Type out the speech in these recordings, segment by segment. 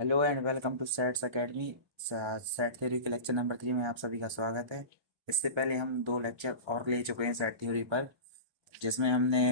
Hello and welcome two sets academy. Set theory के lecture number 3 में आप सभी का स्वागत है। इससे पहले हम दो लेक्चर और ले चुके हैं सेट थ्योरी पर, जिसमें हमने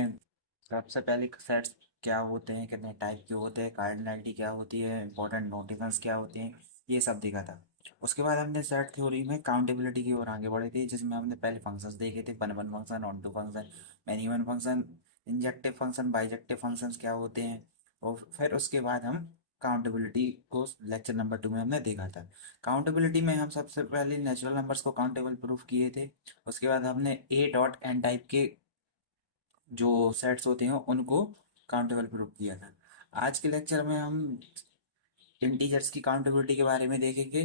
सबसे पहले सेट्स क्या होते हैं, कितने टाइप के होते हैं, कार्डिनलिटी क्या होती है, इंपॉर्टेंट नोटेशंस क्या होती हैं, ये सब देखा था। उसके बाद हमने सेट थ्योरी में काउंटेबिलिटी की ओर आगे बढ़े थे, जिसमें हमने पहले फंक्शंस देखे थे, one one function, onto function, many one function, injective function, bijective functions क्या होते हैं। और फिर उसके बाद हम काउंटेबिलिटी को लेक्चर नंबर 2 में हमने देखा था। काउंटेबिलिटी में हम सबसे पहले नेचुरल नंबर्स को काउंटेबल प्रूफ किए थे। उसके बाद हमने ए डॉट एन टाइप के जो सेट्स होते हैं उनको काउंटेबल प्रूफ किया था। आज के लेक्चर में हम इंटीजर्स की काउंटेबिलिटी के बारे में देखेंगे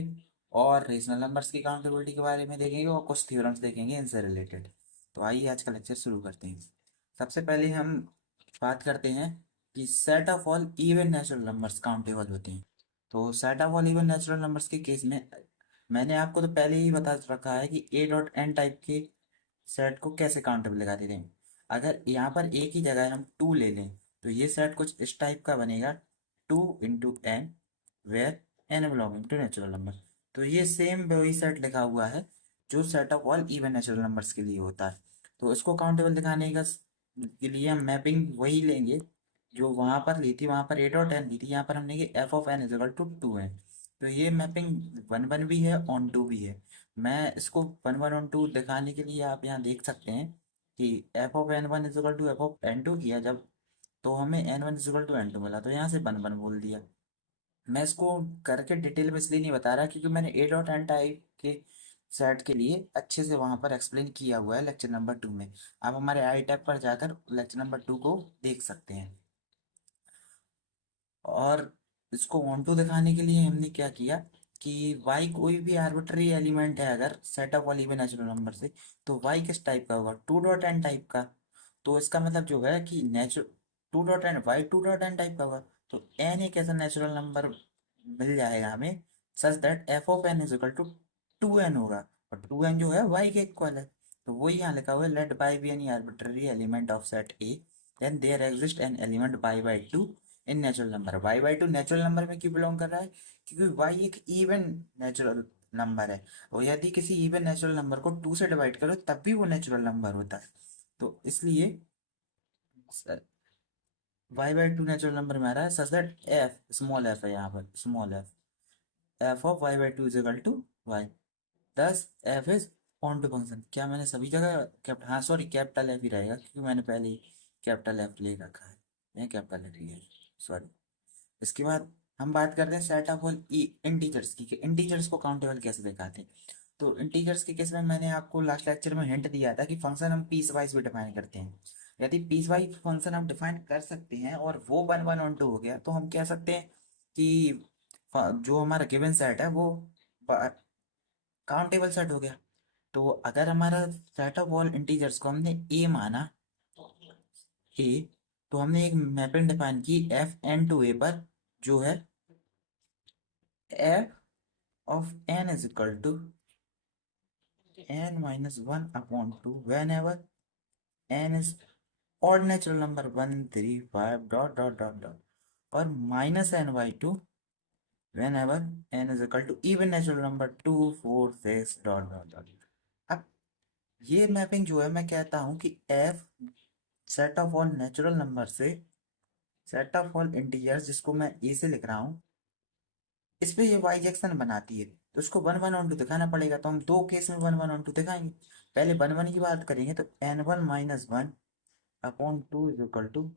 और रेशनल नंबर्स की काउंटेबिलिटी के बारे में देखेंगे और कुछ थ्योरम्स देखेंगे इनसे रिलेटेड। तो आइए आज का लेक्चर शुरू करते हैं। सबसे पहले हम बात करते हैं कि set of all even natural numbers countable होते हैं। तो set of all even natural numbers के केस में मैंने आपको तो पहले ही बता रखा है कि ए डॉट एन टाइप के सेट को कैसे काउंटेबल लगा देते हैं। अगर यहाँ पर एक ही जगह हम टू ले लें तो ये सेट कुछ इस टाइप का बनेगा, two into n where n belonging to natural number. तो ये सेम वही सेट लिखा हुआ है जो set of all even natural numbers के लिए होता है। तो इसको काउंटेबल दिखाने का के लिए हम मैपिंग वही लेंगे जो वहां पर ली थी, वहां पर ए डॉट एन ली थी, यहाँ पर हमने कि F of n equal to two है। तो ये मैपिंग वन वन भी है, ऑन टू भी है। मैं इसको वन वन ऑन टू दिखाने के लिए आप यहाँ देख सकते हैं कि F of N one equal to F of N two किया जब, तो हमें N one equal to N two मिला, तो यहाँ से वन वन बोल दिया। मैं इसको करके डिटेल में इसलिए नहीं बता रहा क्योंकि मैंने ए डॉट एन टाइप के सेट के लिए अच्छे से वहां पर एक्सप्लेन किया हुआ है लेक्चर नंबर 2 में। आप हमारे आई टैब पर जाकर लेक्चर नंबर 2 को देख सकते हैं। और इसको ऑन टू दिखाने के लिए हमने क्या किया कि y कोई भी आर्बिट्री एलिमेंट है अगर set of all even natural number से, तो y किस टाइप का होगा, टू डॉट एन टाइप का। तो इसका मतलब जो है कि natural two dot n y two dot n type का होगा। तो एन एक ऐसा नेचुरल नंबर मिल जाएगा हमें such that f of N is equal to two n होगा, और टू एन जो है वाई के इक्वल है। तो वही यहाँ लिखा हुआ है, let y be any arbitrary element of set A then there exist an element y by two in natural number. Y by two natural number में क्यों बिलोंग कर रहा है, क्योंकि वाई एक इवन नेचुरल नंबर है, और यदि किसी इवन नेचुरल नंबर को टू से डिवाइड करो तब भी वो नेचुरल नंबर होता है। तो इसलिए Y by two natural number में आ रहा है such that F small F है, यहाँ पर small F, F of Y by two is equal to Y, thus F is onto function. क्या मैंने सभी जगह कैपिटल, हाँ सॉरी कैपिटल एफ ही रहेगा क्योंकि मैंने पहले ही कैपिटल एफ ले रखा है, ये कैपिटल एफ ही है, सॉरी। इसके बाद हम बात करते हैं सेट ऑफ ऑल इंटीजर्स की, कि इंटीजर्स को काउंटेबल कैसे दिखाते हैं। तो इंटीजर्स के केस में मैंने आपको लास्ट लेक्चर में हिंट दिया था कि फंक्शन हम पीस वाइज भी डिफाइन करते हैं। यदि पीस वाइज फंक्शन हम डिफाइन कर सकते हैं और वो वन वन ऑन टू हो गया तो हम कह सकते हैं कि जो हमारा गिवन सेट है वो काउंटेबल सेट हो गया। तो अगर हमारा सेट ऑफ ऑल इंटीजर्स को हमने ए माना, ए, तो हमने एक मैपिंग डिफाइन की एफ एन टू ए पर, जो है f of n is equal to n minus 1 upon 2 whenever n is odd natural number 1 3 5 dot dot dot dot, और minus n by 2 whenever n is equal to even natural number 2 4 6 dot dot dot। अब ये mapping जो है मैं कहता हूँ कि f set of all natural number से सेट ऑफ ऑल इंटीजर्स, जिसको मैं ए से लिख रहा हूँ, इस पे ये वाई जंक्शन बनाती है। तो इसको वन वन ऑन टू दिखाना पड़ेगा, तो हम दो केस में वन वन ऑन टू दिखाएंगे। पहले वन वन की बात करेंगे तो N one minus one upon two is equal to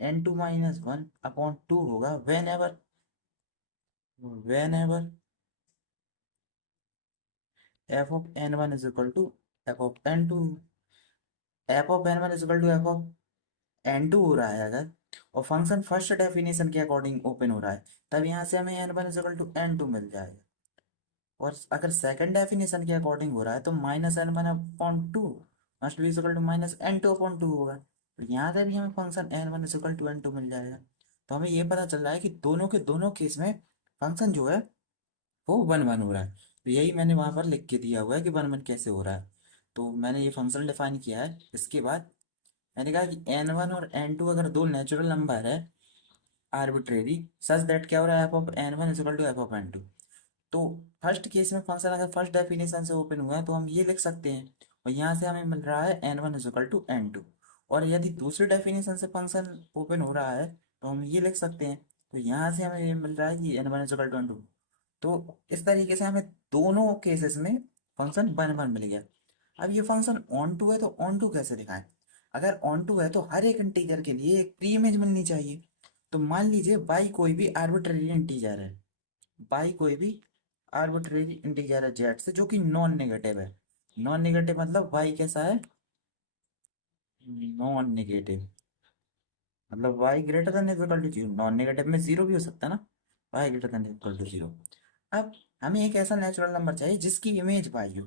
N two minus one upon two होगा whenever F of N one is equal to F of N two, F of N one is equal to F of N two हो रहा है अगर, और function first definition के according open हो रहा है, तब यहाँ से हमें N one is equal to N two मिल जाएगा। और अगर सेकंड डेफिनेशन के अकॉर्डिंग हो रहा है तो minus N one upon two must be equal to minus N two upon two होगा। तो यहाँ से भी हमें function N one equal to N two मिल जाएगा। तो हमें ये पता चल रहा है कि दोनों के दोनों केस में फंक्शन जो है वो वन वन हो रहा है। तो यही मैंने वहां पर लिख के दिया हुआ है कि वन वन कैसे हो रहा है। तो मैंने ये फंक्शन डिफाइन किया है। इसके बाद मैंने कहा कि एन वन और एन टू अगर दो नेचुरल नंबर है आर्बिट्रेरी सच दैट क्या हो रहा है f of N one is equal to F of N two. तो फर्स्ट केस में फंक्शन अगर फर्स्ट डेफिनेशन से ओपन हुआ है तो हम ये लिख सकते हैं, और यहाँ से हमें मिल रहा है n one is equal to N two. और यदि दूसरी डेफिनेशन से फंक्शन ओपन हो रहा है तो हम ये लिख सकते हैं, तो यहाँ से हमें ये मिल रहा है कि n one is equal to N two. तो इस तरीके से हमें दोनों केसेस में फंक्शन वन वन मिल गया। अब ये फंक्शन ऑन टू है तो ऑन टू कैसे दिखाएं? अगर ऑन टू है तो हर एक इंटीजर के लिए एक प्री इमेज मिलनी चाहिए। तो मान लीजिए बाई कोई भी आर्बिट्रेरी इंटीजर है, बाई कोई भी आर्बिट्रेरी इंटीजर है जेड से जो कि नॉन नेगेटिव है। नॉन नेगेटिव मतलब वाई कैसा है? नॉन नेगेटिव मतलब y greater than equal to zero. Non negative में जीरो भी हो सकता है ना, y greater than equal to zero. अब हमें एक ऐसा नेचुरल नंबर चाहिए जिसकी इमेज वाई हो।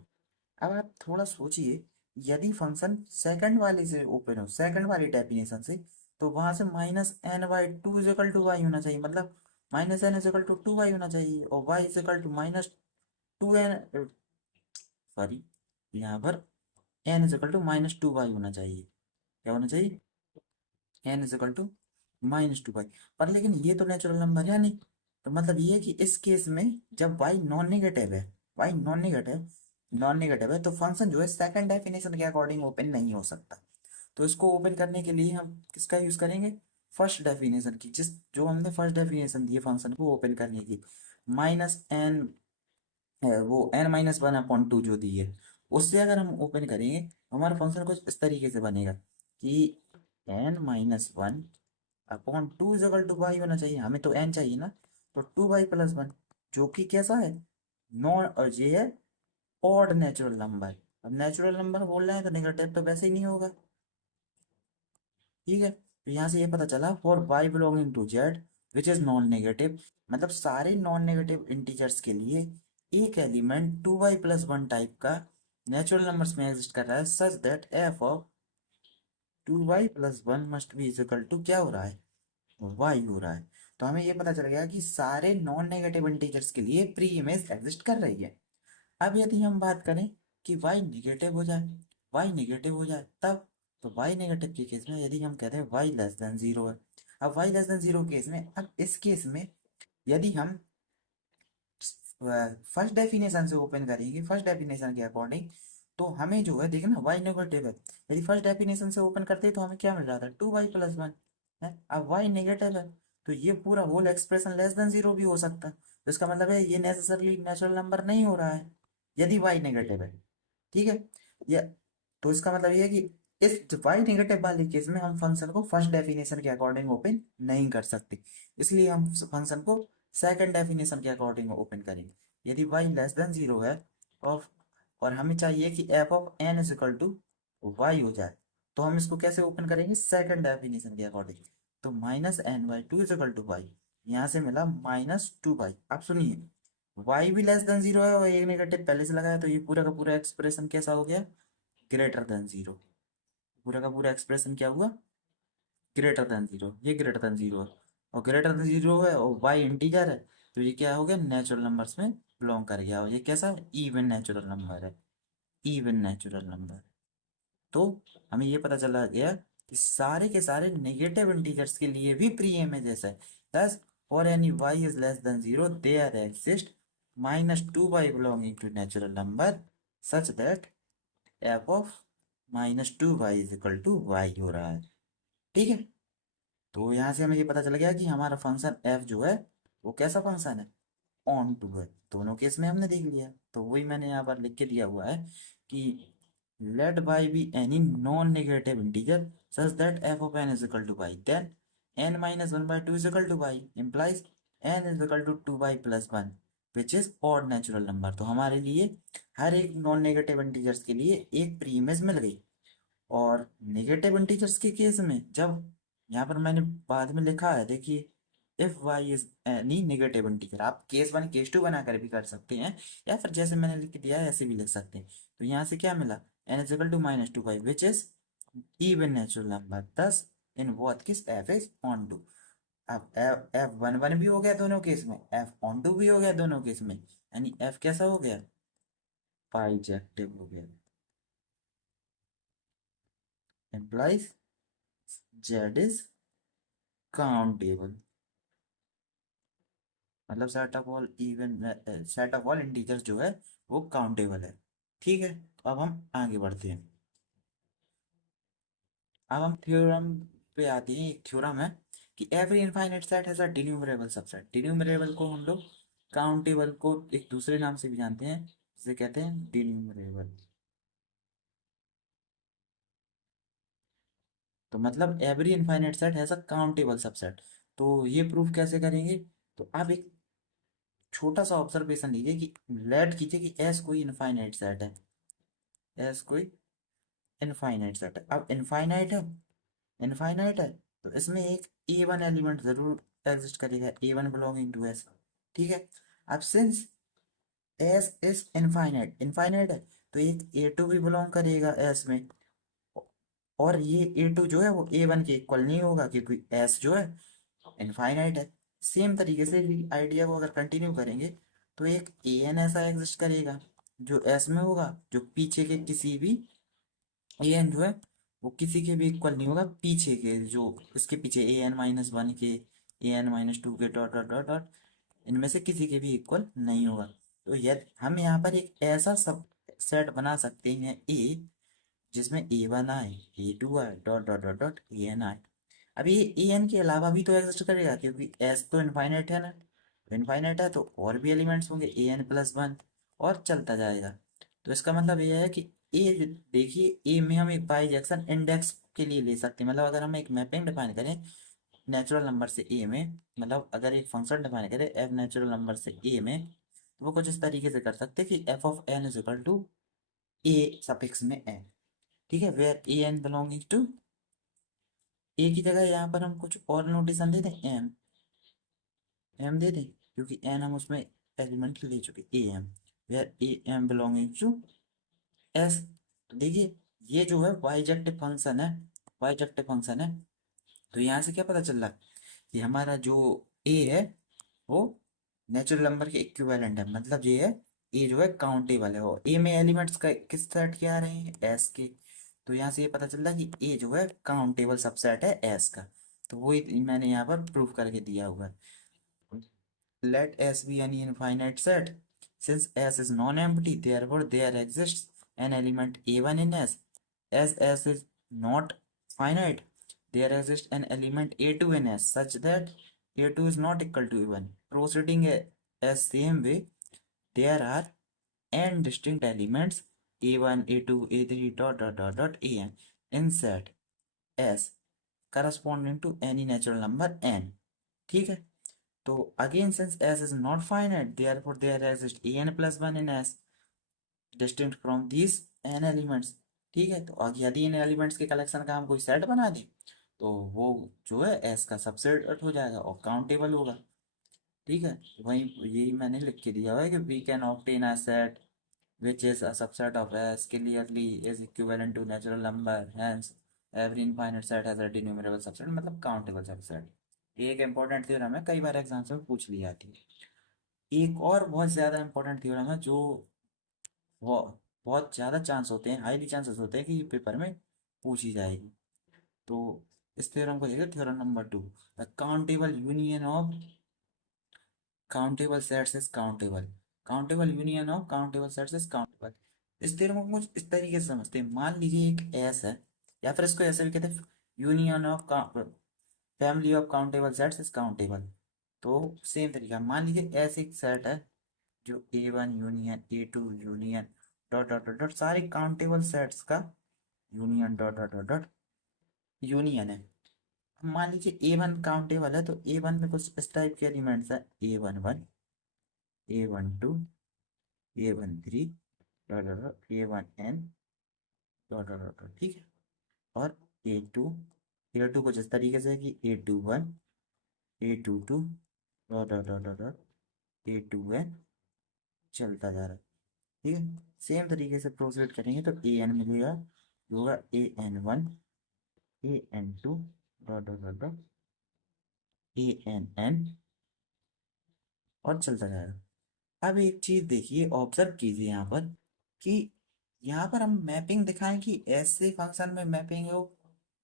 अब आप थोड़ा सोचिए, यदि फंक्शन सेकंड वाले से ओपन हो, सेकंड वाली डेफिनेशन से, तो वहां से minus n by two is equal to y होना चाहिए, मतलब minus n is equal to two y होना चाहिए, और y is equal to minus two n, sorry, यहाँ पर n is equal to minus two y होना चाहिए। क्या होना चाहिए? N is equal to minus two y. पर लेकिन ये तो नेचुरल नंबर है नहीं। तो मतलब ये है कि इस केस में जब वाई नॉन नेगेटिव है, वाई नॉन नेगेटिव है तो फंक्शन जो है सेकंड डेफिनेशन के अकॉर्डिंग ओपन नहीं हो सकता। तो इसको ओपन करने के लिए हम किसका यूज करेंगे? फर्स्ट डेफिनेशन की, जिस जो हमने फर्स्ट डेफिनेशन दी है फंक्शन को ओपन करने की, माइनस एन, वो n minus one upon two जो दी है, उससे अगर हम ओपन करेंगे तो हमारा फंक्शन कुछ इस तरीके से बनेगा कि n minus one upon two is equal to y होना चाहिए। हमें तो एन चाहिए ना, तो टू वाई प्लस वन, जो कि कैसा है? नॉन, और ये है ऑड नेचुरल नंबर। अब नेचुरल नंबर बोल रहे हैं तो नेगेटिव तो वैसे ही नहीं होगा। ठीक है, तो यहाँ से ये पता चला for y belonging to Z which is non negative, मतलब सारे नॉन नेगेटिव इंटीजर्स के लिए एक element two y plus one type का नेचुरल नंबर्स में एग्जिस्ट कर रहा है, such that f of two y plus one must be equal to क्या हो रहा है? वाई हो रहा है। तो हमें ये पता चल गया कि सारे नॉन नेगेटिव इंटीजर्स के लिए प्री इमेज एग्जिस्ट कर रही है। अब यदि हम बात करें कि y निगेटिव हो जाए, y निगेटिव हो जाए तब, तो y नेगेटिव के केस में यदि हम कहते हैं y लेस देन जीरो है, अब y less than zero case में, अब इस केस में यदि हम फर्स्ट डेफिनेशन से ओपन करेंगे, फर्स्ट डेफिनेशन के अकॉर्डिंग, तो हमें जो है देखना y नेगेटिव है, यदि फर्स्ट डेफिनेशन से ओपन करते तो हमें क्या मिल रहा था? टू वाई प्लस वन है। अब y नेगेटिव है तो ये पूरा whole expression less than zero भी हो सकता है, तो इसका मतलब है ये नेसेसरली नेचुरल नंबर नहीं हो रहा है यदि y नेगेटिव है। ठीक है, या तो इसका मतलब ये है कि इस वाई नेगेटिव वाले केस में हम फंक्शन को फर्स्ट डेफिनेशन के अकॉर्डिंग ओपन नहीं कर सकते, इसलिए हम फंक्शन को सेकंड डेफिनेशन के अकॉर्डिंग ओपन करेंगे। यदि वाई लेस देन जीरो है और और हमें चाहिए कि F of N is equal to y हो जाए, तो हम इसको कैसे ओपन करेंगे? सेकंड डेफिनेशन के अकॉर्डिंग। तो minus n by two is equal to y, यहाँ से मिला माइनस टू वाई। अब सुनिए, वाई भी लेस देन जीरो है और एक नेगेटिव पहले से लगाया, तो ये पूरा का पूरा एक्सप्रेशन कैसा हो गया? Greater than zero. पूरा का पूरा एक्सप्रेशन क्या हुआ? Greater than zero. ये ग्रेटर देन जीरो है और ग्रेटर देन जीरो है और वाई इंटीजर है, तो ये क्या हो गया? नेचुरल नंबर्स में बिलोंग कर गया, और ये कैसा है? इवन नेचुरल नंबर है, इवन नेचुरल नंबर। तो हमें ये पता चला गया कि सारे के सारे नेगेटिव इंटीजर्स के लिए भी प्री इमेजेस है। thus for any y is less than 0 there exist minus 2y belonging to natural number such that f of minus two y is equal to y हो रहा है। ठीक है, तो यहाँ से हमें ये पता चल गया कि हमारा फंक्शन f जो है वो कैसा फंक्शन है? ऑन टू है। दोनों केस में हमने देख लिया, तो वही मैंने यहाँ पर लिख के दिया हुआ है कि let y be any non-negative integer such that f of n is equal to y, then n minus 1 by 2 is equal to y implies n is equal to 2y plus 1 which is odd natural number। तो हमारे लिए हर एक non negative integers के लिए एक pre image मिल गई। और negative integers के केस में जब, यहाँ पर मैंने बाद में लिखा है देखिए, if y is any negative integer, आप केस वन केस टू बनाकर भी कर सकते हैं, या फिर जैसे मैंने लिख दिया है ऐसे भी लिख सकते हैं। तो यहाँ से क्या मिला? N is equal to minus two Y which is even natural number, thus in both case F is onto. अब एफ वन वन भी हो गया दोनों केस में, एफ ऑन टू भी हो गया दोनों केस में, यानी एफ कैसा हो गया? बाइजेक्टिव हो गया, implies z is काउंटेबल। मतलब सेट ऑफ ऑल इंटीजर्स जो है वो काउंटेबल है। ठीक है, तो अब हम आगे बढ़ते हैं। अब हम थ्योरम पे आते हैं। एक थ्योरम है कि every infinite set has a denumerable subset. Denumerable को हम लोग काउंटेबल को एक दूसरे नाम से भी जानते हैं, जिसे कहते हैं डिन्यूमरेबल। तो मतलब every infinite set has a countable subset. तो ये प्रूफ कैसे करेंगे? तो आप एक छोटा सा ऑब्जर्वेशन लीजिए कि लेट कीजिए कि एस कोई इनफाइनाइट सेट है। एस कोई इनफाइनाइट सेट है। अब इनफाइनाइट है, इनफाइनाइट है तो इसमें एक ए वन एलिमेंट जरूर एग्जिस्ट करेगा, ए वन बिलोंगिंग टू एस। ठीक है। अब since S is infinite, infinite है तो एक ए टू भी बिलोंग करेगा एस में। और ये ए टू जो है वो ए वन के इक्वल नहीं होगा, क्योंकि एस जो है इनफाइनाइट है। सेम तरीके से आइडिया को अगर कंटिन्यू करेंगे तो एक ए एन ऐसा एग्जिस्ट करेगा जो एस में होगा, जो पीछे के किसी भी ए एन जो है वो किसी के भी इक्वल नहीं होगा, पीछे के जो इसके पीछे ए एन माइनस वन के, ए एन माइनस टू के, डॉट डॉट डॉट डॉट, इनमें से किसी के भी इक्वल नहीं होगा। तो यदि हम यहाँ पर एक ऐसा सब सेट बना सकते हैं ए, जिसमें ए वन आए, ए टू आए, डॉट डॉट डॉट डॉट ए एन आए। अब ये ए एन के अलावा भी तो एग्जिस्ट करेगा, क्योंकि एस तो इनफाइनाइट है ना, इनफाइनाइट है तो और भी एलिमेंट्स होंगे ए एन प्लस वन, और चलता जाएगा। तो इसका मतलब ये है कि ए, देखिए ए में हम एक बाइजेक्शन इंडेक्स के लिए ले सकते हैं। मतलब अगर हम एक मैपिंग डिफाइन करें नेचुरल नंबर से ए में, मतलब अगर एक फंक्शन डिफाइन करें एफ नेचुरल नंबर से ए में, तो वो कुछ इस तरीके से कर सकते हैं कि F of N is equal to A suffix में एन। ठीक है, where A N belonging to, A की जगह यहाँ पर हम कुछ और नोटेशन दे दें, एम, एम दे दें, क्योंकि एन हम उसमें एलिमेंट ले चुके, a m, where a m belonging to S. तो देखिए ये जो है बाइजेक्टिव फंक्शन है, बाइजेक्टिव फंक्शन है। तो यहाँ से क्या पता चल रहा है कि हमारा जो ए है वो नेचुरल नंबर के इक्विवेलेंट है। मतलब ये है ए जो है काउंटेबल है, और ए में एलिमेंट्स का किस सेट के आ रहे हैं, एस के। तो यहाँ से ये पता चल रहा है कि ए जो है काउंटेबल सबसेट है एस का। तो वही मैंने यहाँ पर प्रूफ करके दिया हुआ है। Let S be any infinite set. Since S is non-empty, therefore there exists an element A1 in S. As S is not finite, there exists an element A2 in S such that A2 is not equal to A1. Proceeding as same way, there are n distinct elements A1, A2, A3, dot dot dot dot An in set S corresponding to any natural number n. ठीक है। तो again since S is not finite therefore there exist a n plus one in S distinct from these n elements. ठीक है, तो यदि इन elements के collection का हम कोई सेट बना दें तो वो जो है एस का सबसेट हो जाएगा और काउंटेबल होगा। ठीक है, तो वहीं यही मैंने लिख के दिया हुआ है कि we can obtain a set which is a subset of S clearly is equivalent to natural number, hence every infinite set has a denumerable subset, मतलब countable subset। ये एक इंपॉर्टेंट थ्योरम है, कई बार एग्जाम्स में पूछ ली जाती है। एक और बहुत ज़्यादा इंपॉर्टेंट थ्योरम है जो वो बहुत ज़्यादा चांस होते हैं, हाईली चांसेस होते हैं कि ये पेपर में पूछी जाएगी। तो इस थ्योरम को देखिए, theorem number two, the countable union of countable sets is countable. Countable union of countable sets is countable. इस थ्योरम को कुछ इस तरीके से समझते हैं। मान लीजिए एक एस है, या फिर इसको ऐसे भी कहते हैं union of family of countable sets is countable. तो सेम तरीका, मान लीजिए एस एक सेट है जो A one union A two union dot dot dot dot सारे काउंटेबल सेट्स का union dot dot dot dot union है। मान लीजिए ए वन काउंटेबल है, तो ए वन में कुछ इस टाइप के एलिमेंट्स है, A one one, A one two, A one three, dot dot dot, A one N, dot dot dot dot. ठीक है, और ए टू कुछ इस तरीके से है कि A two one, A two two, dot dot dot dot dot, A two N, चलता जा रहा है। ठीक है, सेम तरीके से प्रोसीड करेंगे तो ए एन मिलेगा, होगा A N one, A N two, dot dot dot dot, A N N, और चलता जाएगा। अब एक चीज देखिए, ऑब्जर्व कीजिए यहाँ पर कि यहाँ पर हम मैपिंग दिखाएं कि ऐसे फंक्शन में मैपिंग हो,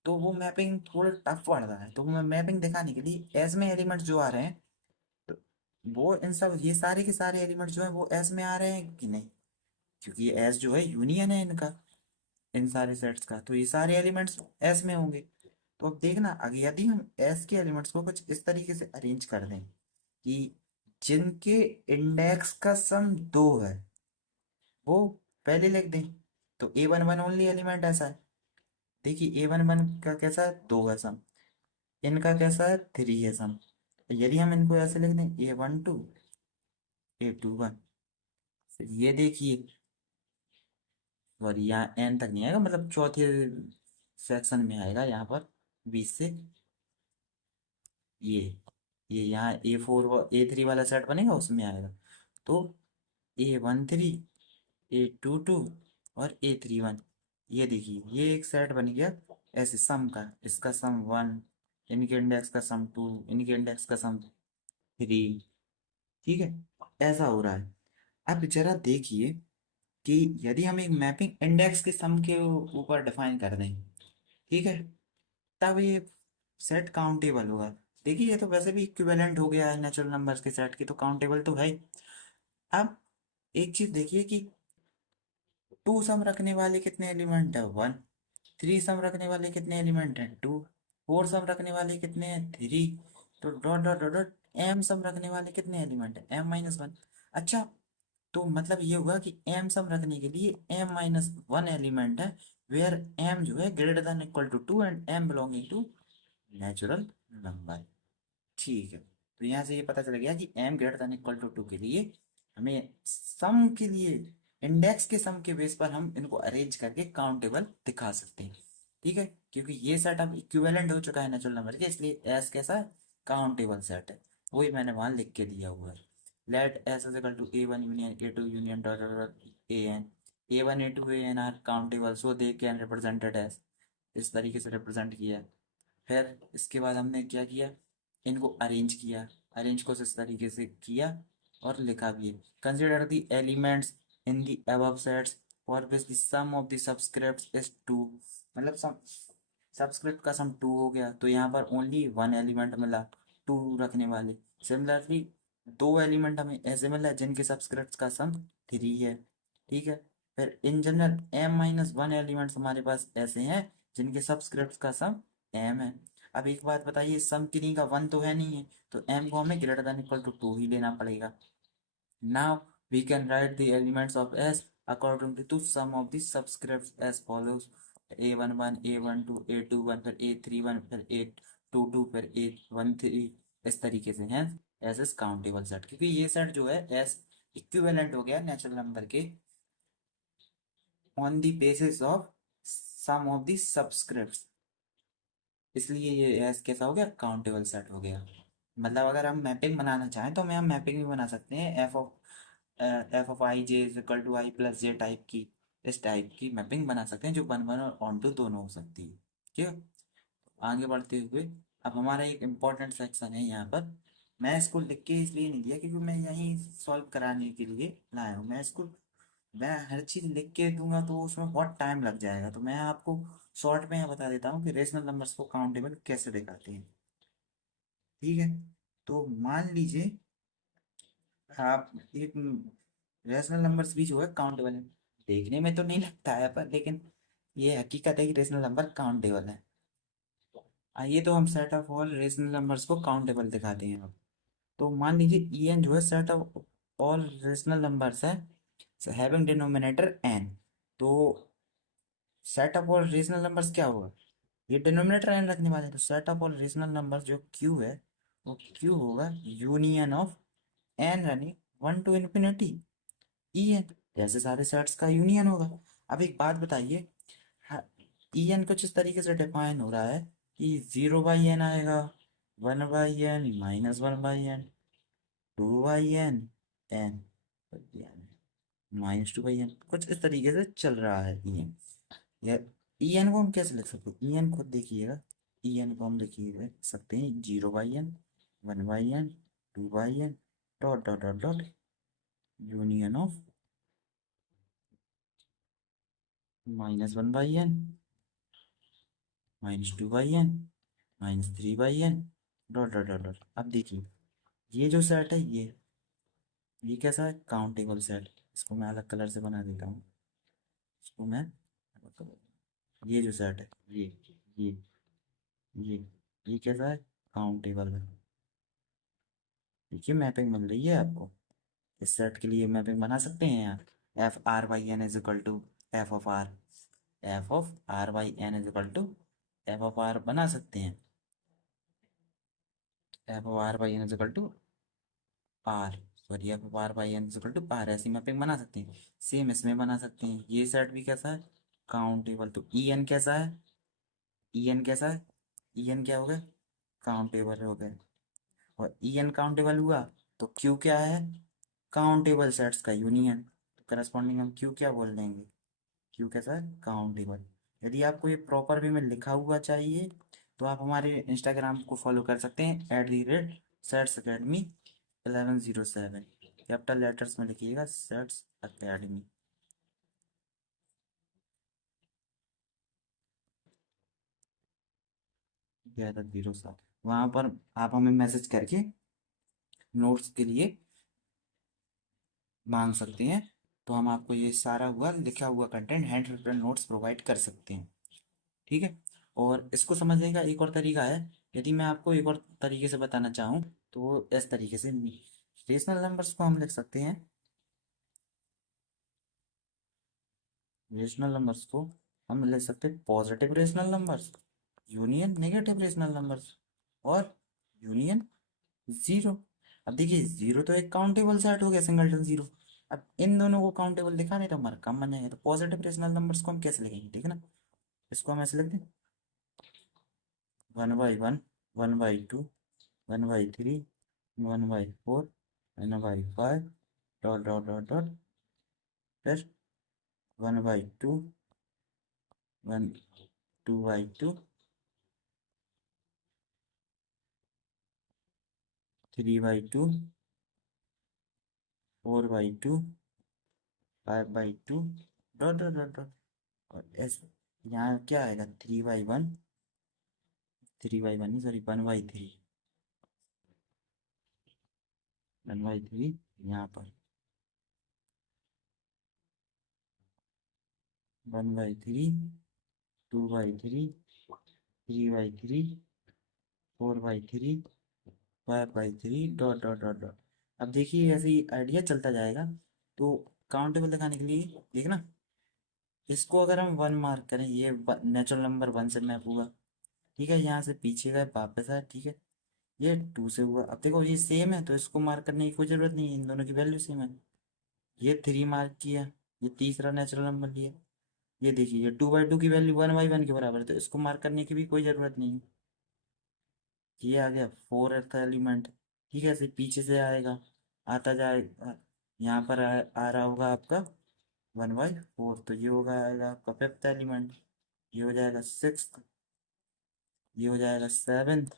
तो वो मैपिंग थोड़ा टफ पड़ रहा है। तो मैं मैपिंग दिखाने के लिए एस में एलिमेंट्स जो आ रहे हैं, तो वो इन सब ये सारे के सारे एलिमेंट जो है वो एस में आ रहे हैं कि नहीं, क्योंकि ये एस जो है यूनियन है इनका, इन सारे सेट्स का, तो ये सारे एलिमेंट्स एस में होंगे। तो अब देखना, अगर यदि हम एस के एलिमेंट्स को कुछ इस तरीके से अरेंज कर दें कि जिनके इंडेक्स का सम 2 है, वो पहले लिख दें, तो A one one only element ऐसा है। देखिए ए वन वन का कैसा है, 2 है सम, इनका कैसा है, 3 है सम। यदि हम इनको ऐसे लिख दें, A one two, A two one, फिर ये देखिए, और यहाँ एन तक नहीं आएगा, मतलब चौथे सेक्शन में आएगा यहाँ पर, 20 से ये ये यहाँ ए फोर ए थ्री वाला सेट बनेगा उसमें आएगा। तो A one three, A two two और ए थ्री वन, ये देखिए ये एक सेट बन गया ऐसे सम का, इसका सम 1, इनके इंडेक्स का सम 2, इनके इंडेक्स का सम 3। ठीक है, ऐसा हो रहा है। अब जरा देखिए कि यदि हम एक मैपिंग इंडेक्स के सम के ऊपर डिफाइन कर दें, ठीक है, तब ये सेट काउंटेबल होगा। देखिए ये तो वैसे भी इक्विवेलेंट हो गया है नेचुरल नंबर्स के सेट की, तो काउंटेबल तो है ही। अब एक चीज देखिए कि 2 सम रखने वाले कितने एलिमेंट है, 1। 3 सम रखने वाले कितने एलिमेंट हैं, 2। 4 सम रखने वाले कितने हैं, 3। तो dot dot dot dot M sum रखने वाले कितने एलिमेंट है, एम माइनस वन। अच्छा, तो मतलब ये हुआ कि एम सम रखने के लिए एम माइनस वन एलिमेंट है, वेयर एम जो है greater than equal to 2 and m belonging to natural number. ठीक है, तो यहाँ से ये पता चल गया कि m greater than equal to 2 के लिए हमें सम के लिए इंडेक्स के सम के बेस पर हम इनको अरेंज करके काउंटेबल दिखा सकते हैं। ठीक है, क्योंकि ये सेट अब इक्विवेलेंट हो चुका है नेचुरल नंबर के, इसलिए एस कैसा है, काउंटेबल सेट है। वही मैंने वहां लिख के दिया हुआ है। Let S is equal to A one union A two union dot dot A n, a one A two a n are countable, so they can represented as, इस तरीके से रिप्रेजेंट किया है। फिर इसके बाद हमने क्या किया, इनको अरेंज किया, अरेंज को इस तरीके से किया और लिखा भी है, consider the elements in the above sets for which the sum of the subscripts is 2। मतलब सम सबस्क्रिप्ट का सम 2 हो गया, तो यहाँ पर ओनली 1 एलिमेंट मिला 2 रखने वाले। सिमिलरली 2 एलिमेंट हमें ऐसे मिला जिनके सबस्क्रिप्ट्स का सम 3 है। ठीक है, फिर in general m minus one elements हमारे पास ऐसे हैं जिनके सबस्क्रिप्ट्स का सम m है। अब एक बात बताइए, सम किन्हीं का 1 तो है नहीं है, तो m को हमें ग्रेटर देन इक्वल टू 2 ही लेना पड़ेगा। Now we can write the elements of S according to the sum of the subscripts as follows: a11, a12, a21, फिर a31, फिर a22, फिर a13, इस तरीके से हैं एस एस काउंटेबल सेट, क्योंकि ये सेट जो है एस इक्विवेलेंट हो गया नेचुरल नंबर के on the basis of sum of the subscripts, इसलिए ये एस कैसा हो गया, काउंटेबल सेट हो गया। मतलब अगर हम मैपिंग बनाना चाहें तो हम मैपिंग भी बना सकते हैं, f of i j is equal to i plus j type की, इस टाइप की मैपिंग बना सकते हैं जो वन वन और ऑन टू दोनों हो सकती है। ठीक है, आगे बढ़ते हुए अब हमारा एक इम्पॉर्टेंट सेक्शन है यहाँ पर। मैं इसको लिख के इसलिए नहीं दिया क्योंकि मैं यहीं सॉल्व कराने के लिए लाया हूँ। मैं हर चीज़ लिख के दूंगा तो उसमें बहुत टाइम लग जाएगा, तो मैं आपको शॉर्ट में यहाँ बता देता हूँ कि रेशनल नंबर्स को काउंटेबल कैसे दिखाते हैं। ठीक है, तो मान लीजिए आप एक रेशनल नंबर्स भी जो है काउंटेबल है, देखने में तो नहीं लगता है पर, लेकिन ये हकीकत है कि रेशनल नंबर काउंटेबल है। आइए तो हम set of all rational numbers को काउंटेबल दिखाते हैं अब। तो मान लीजिए ई एन जो है set of all rational numbers है हैविंग डिनोमिनेटर एन। तो set of all rational numbers क्या होगा, ये डिनोमिनेटर एन रखने वाले हैं, तो set of all rational numbers जो क्यू है वो क्यू होगा union of n running 1 to infinity E n, जैसे सारे सेट्स का यूनियन होगा। अब एक बात बताइए, ई एन कुछ इस तरीके से डिफाइन हो रहा है कि 0/n आएगा, 1/n, -1/n, 2/n, n, -2/n, कुछ इस तरीके से चल रहा है ई एन। या ई एन को हम कैसे लिख सकते हैं, ई एन खुद देखिएगा, ई एन को हम लिख सकते हैं 0/n, 1/n, 2/n, dot dot dot dot union of -1/n, -2/n, -3/n, dot dot dot dot. अब देखिए ये जो सेट है ये ये कैसा है? Countable set. इसको मैं अलग कलर से बना देता हूँ। इसको मैं अलग ये जो सेट है, ये ये ये कैसा है? काउंटेबल है। देखिए मैपिंग मिल रही है आपको। इस सेट के लिए मैपिंग बना सकते हैं यहाँ। F r y n is equal to F of r. F of r y n is equal to F of r बना सकते हैं। F of r y n is equal to r, sorry, f of r y n is equal to r, ऐसी mapping बना सकते हैं। Same इसमें बना सकते हैं। ये सेट भी कैसा है? काउंटेबल। तो ई एन कैसा है? ई एन कैसा है? ई एन क्या हो गया? काउंटेबल हो गया। और ई एन काउंटेबल हुआ तो क्यू क्या है? काउंटेबल सेट्स का यूनियन। तो करस्पॉन्डिंग हम क्यू क्या बोल देंगे? क्यू कैसा है? काउंटेबल। यदि आपको ये प्रॉपर वे में लिखा हुआ चाहिए तो आप हमारे इंस्टाग्राम को फॉलो कर सकते हैं, @सेट्स अकेडमी 1107। कैपिटल लेटर्स में लिखिएगा, सेट्स अकेडमी। 1107। वहाँ पर आप हमें मैसेज करके नोट्स के लिए मांग सकते हैं। तो हम आपको ये सारा हुआ लिखा हुआ content hand written notes provide कर सकते हैं। ठीक है। और इसको समझने का एक और तरीका है। यदि मैं आपको एक और तरीके से बताना चाहूँ तो वो इस तरीके से, रेशनल नंबर्स को हम लिख सकते हैं। रेशनल नंबर्स को हम लिख सकते हैं positive rational numbers, union negative rational numbers, और यूनियन जीरो। अब देखिए जीरो तो एक काउंटेबल सेट हो गया, सिंगलटन जीरो। अब इन दोनों को काउंटेबल दिखाने तो हमारा काम बन जाएगा। तो पॉजिटिव रेशनल नंबर्स को हम कैसे लिखेंगे, ठीक है ना? इसको हम ऐसे लिखते हैं, 1/1, 1/2, 1/3, 1/4, 1/5, डॉट डॉट डॉट डॉट, फिर 1/2, 2/2, 3/2, 4/2, 5/2, डॉट डॉट डॉट डॉट। और ऐसे यहाँ क्या आएगा? 3/1, 3/1 नहीं, सॉरी, 1/3, 1/3 यहाँ पर, 1/3, 2/3, 3/3, 4/3, 5/3, डॉट डॉट डॉट डॉट। अब देखिए ऐसे ही आइडिया चलता जाएगा। तो काउंटेबल दिखाने के लिए देखना, इसको अगर हम 1 मार्क करें, ये नेचुरल नंबर 1 से मैप हुआ। ठीक है, यहाँ से पीछे गए वापस आए, ठीक है। ये 2 से हुआ। अब देखो ये सेम है तो इसको मार्क करने की कोई जरूरत नहीं है, इन दोनों की वैल्यू सेम है। ये 3 मार्क किया, ये तीसरा नेचुरल नंबर लिया। ये देखिए ये 2/2 की वैल्यू 1/1 के बराबर है, तो इसको मार्क करने की भी कोई जरूरत नहीं है। ये आ गया 4th एलिमेंट। ठीक है, ऐसे पीछे से आएगा, आता जाएगा। यहाँ पर आ रहा होगा आपका 1/4, तो ये होगा आएगा आपका 5th एलिमेंट। ये हो जाएगा 6th, ये हो जाएगा 7th,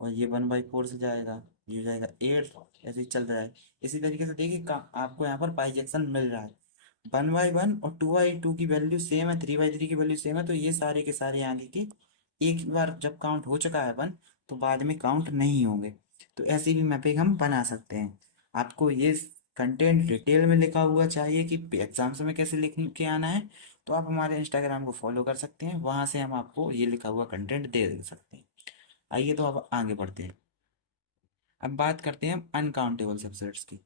और ये 1/4 से जाएगा, ये हो जाएगा 8th। ऐसे ही चल रहा है। इसी तरीके से देखिए आपको यहाँ पर बाइजेक्शन मिल रहा है। 1/1 और 2/2 की वैल्यू सेम है, 3/3 की वैल्यू सेम है, तो ये सारे के सारे आगे की एक बार जब काउंट हो चुका है 1, तो बाद में काउंट नहीं होंगे। तो ऐसी भी मैपिंग हम बना सकते हैं। आपको ये कंटेंट डिटेल में लिखा हुआ चाहिए कि एग्जाम्स में कैसे लिख के आना है, तो आप हमारे इंस्टाग्राम को फॉलो कर सकते हैं, वहां से हम आपको ये लिखा हुआ कंटेंट दे सकते हैं। आइए तो अब आगे बढ़ते हैं। अब बात करते हैं हम अनकाउंटेबल सबसेट्स की।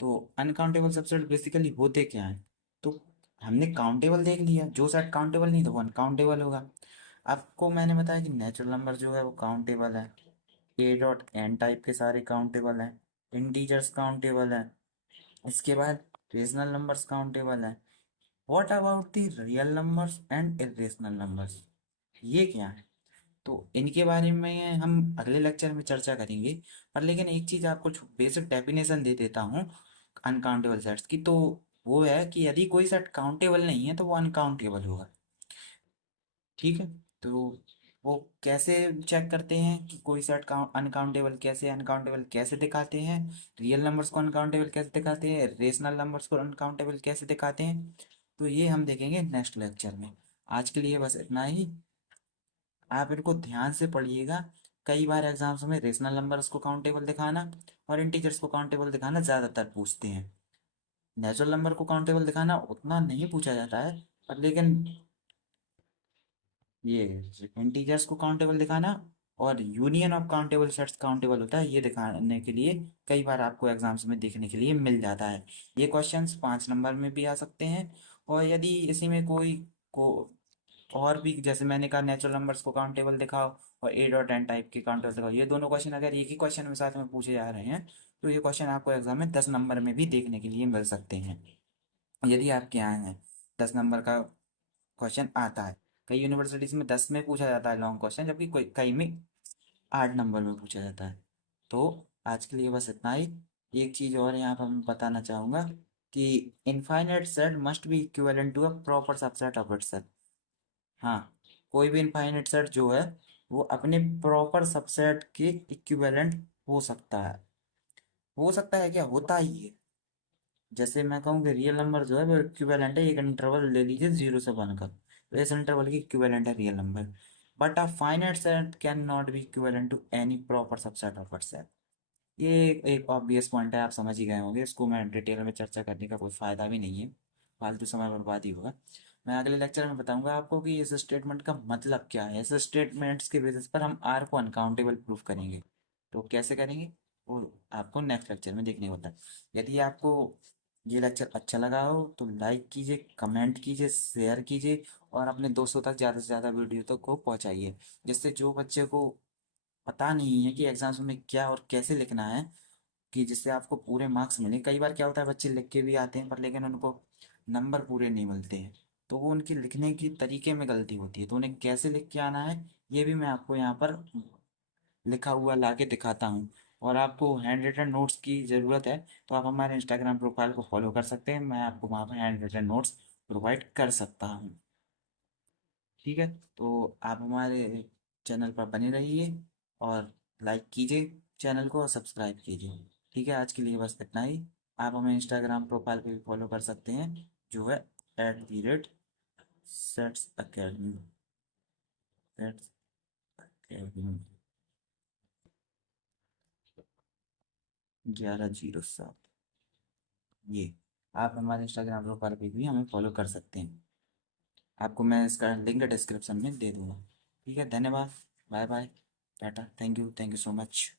तो अनकाउंटेबल सबसेट बेसिकली होते क्या हैं? तो हमने काउंटेबल देख लिया, जो सेट काउंटेबल नहीं तो वो अनकाउंटेबल होगा। आपको मैंने बताया कि नेचुरल नंबर जो है वो काउंटेबल है। A.N टाइप के सारे काउंटेबल हैं। इंटीजर्स काउंटेबल हैं। इसके बाद रेशनल नंबर्स काउंटेबल हैं। What about the real numbers and irrational numbers, ये क्या है? तो इनके बारे में हम अगले लेक्चर में चर्चा करेंगे। पर लेकिन एक चीज आपको बेसिक डेफिनेशन दे देता हूँ अनकाउंटेबल सेट्स की। तो वो है कि यदि कोई सेट काउंटेबल नहीं है तो वो अनकाउंटेबल होगा। ठीक है। तो वो कैसे चेक करते हैं कि कोई सेट अनकाउंटेबल, कैसे अनकाउंटेबल कैसे दिखाते हैं, रियल नंबर्स को अनकाउंटेबल कैसे दिखाते हैं, रेशनल नंबर्स को अनकाउंटेबल कैसे दिखाते हैं, तो ये हम देखेंगे नेक्स्ट लेक्चर में। आज के लिए बस इतना ही। आप इनको ध्यान से पढ़िएगा, कई बार एग्जाम्स में रेशनल नंबर्स को काउंटेबल दिखाना और इंटीजर्स को काउंटेबल दिखाना ज़्यादातर पूछते हैं। नेचुरल नंबर को काउंटेबल दिखाना उतना नहीं पूछा जाता है, पर लेकिन ये इंटीजर्स को काउंटेबल दिखाना और union of countable sets countable होता है, ये दिखाने के लिए कई बार आपको एग्जाम्स में देखने के लिए मिल जाता है। ये क्वेश्चंस 5 नंबर में भी आ सकते हैं। और यदि इसी में कोई को और भी, जैसे मैंने कहा नेचुरल नंबर्स को काउंटेबल दिखाओ और 8 और 10 टाइप के काउंटेबल दिखाओ, ये दोनों क्वेश्चन अगर एक ही क्वेश्चन में साथ में पूछे जा रहे हैं तो ये क्वेश्चन आपको एग्जाम में 10 नंबर में भी देखने के लिए मिल सकते हैं। यदि आपके यहाँ है 10 नंबर का क्वेश्चन आता है, कई यूनिवर्सिटीज में 10 में पूछा जाता है लॉन्ग क्वेश्चन, जबकि कोई कई में 8 नंबर में पूछा जाता है। तो आज के लिए बस इतना ही। एक चीज़ और यहाँ पर मैं बताना चाहूँगा कि infinite set must be equivalent to a proper subset of itself. हाँ, कोई भी इनफाइनाइट सेट जो है वो अपने प्रॉपर सबसेट के इक्विवेलेंट हो सकता है। हो सकता है क्या, होता ही है। जैसे मैं कहूँ कि रियल नंबर जो है वो इक्विवेलेंट है, एक इंटरवल ले लीजिए 0 से 1 का, तो इस इंटरवल की इक्विवेलेंट है real number. But a finite set can not be equivalent to any proper subset of its. ये एक ऑब्वियस पॉइंट है, आप समझ ही गए होंगे, इसको मैं डिटेल में चर्चा करने का कोई फायदा भी नहीं है, फालतू समय बर्बाद ही होगा। मैं अगले लेक्चर में बताऊंगा आपको कि इस स्टेटमेंट का मतलब क्या है। इस स्टेटमेंट्स के बेसिस पर हम आर को अनकाउंटेबल प्रूफ करेंगे। तो कैसे करेंगे वो आपको नेक्स्ट लेक्चर में देखने को होता है। यदि आपको ये लेक्चर अच्छा लगा हो तो लाइक कीजिए, कमेंट कीजिए, शेयर कीजिए और अपने दोस्तों तक ज़्यादा से ज़्यादा वीडियो तक को पहुंचाइए, जिससे जो बच्चे को पता नहीं है कि एग्जाम्स में क्या और कैसे लिखना है, कि जिससे आपको पूरे मार्क्स मिले। कई बार क्या होता है, बच्चे लिख के भी आते हैं पर लेकिन उनको नंबर पूरे नहीं मिलते हैं, तो वो उनके लिखने की तरीके में गलती होती है। तो उन्हें कैसे लिख के आना है ये भी मैं आपको यहाँ पर लिखा हुआ ला के दिखाता हूँ। और आपको हैंड रिटन नोट्स की ज़रूरत है तो आप हमारे इंस्टाग्राम प्रोफाइल को फॉलो कर सकते हैं, मैं आपको वहाँ पर हैंड रिटन नोट्स प्रोवाइड कर सकता हूँ। ठीक है, तो आप हमारे चैनल पर बने रहिए और लाइक कीजिए चैनल को और सब्सक्राइब कीजिए। ठीक है, आज के लिए बस इतना ही। आप हमें इंस्टाग्राम प्रोफाइल पे भी फॉलो कर सकते हैं, जो है @सेट्स अकेडमी। Sets academy 1107। ये आप हमारे इंस्टाग्राम प्रोफाइल पे भी हमें फॉलो कर सकते हैं। आपको मैं इसका लिंक डिस्क्रिप्शन में दे दूँगा। ठीक है, धन्यवाद। Bye bye. टाटा, थैंक यू सो मच।